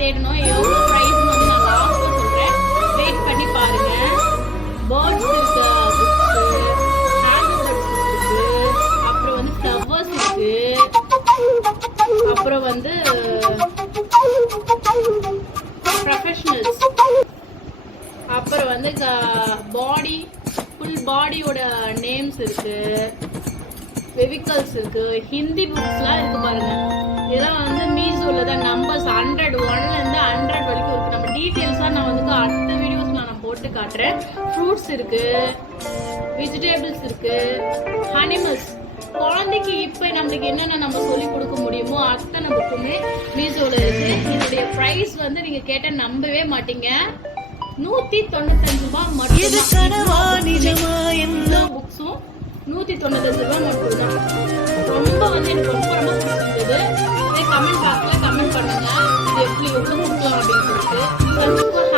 தேடணும். எவ்வளோ ப்ரைஸ்னு வந்து நான் லாஸ்ட்ல சொல்றேன், வெயிட் பண்ணி பாருங்க. பேர்ட்ஸ் இருக்கு, புக்ஸ், அப்புறம் வந்து ஃப்ளவர்ஸ் இருக்கு, அப்புறம் வந்து ப்ரொஃபஷனல்ஸ், அப்புறம் வந்து பாடி ஃபுல் பாடியோட நேம்ஸ் இருக்கு, வெஹிக்கல்ஸ் இருக்கு, ஹிந்தி புக்ஸ்லாம் இருக்கு பாருங்க. இதெல்லாம் வந்து மீஷோல தான் நம்பர்ஸ் 101ல இருந்து 100 வரைக்கும் இருக்கு. நம்ம டீட்டெயில்ஸா நான் வந்து அடுத்த வீடியோஸ்ல நான் போட்டு காட்டுறேன். ஃப்ரூட்ஸ் இருக்கு, வெஜிடபிள்ஸ் இருக்கு, அனிமல்ஸ், குழந்தைக்கு இப்ப நம்மளுக்கு என்னென்ன நம்ம சொல்லி கொடுக்க முடியுமோ அத்தனை புக்குமே மீஷோல இருக்கு. இதோடைய பிரைஸ் வந்து நீங்க கேட்ட நம்பவே மாட்டீங்க, 195 ரூபாய் மட்டும். புக்ஸும் 195 ரூபாய் மட்டும்தான். ரொம்ப வந்து எனக்கு ரொம்ப ரொம்ப பிடிச்சிருந்தது. கமெண்ட் பாக்ஸ்ல கமெண்ட் பண்ணுங்க, இது எப்படி எவ்வளவு கொடுக்கலாம் அப்படின்னு சொல்லிட்டு.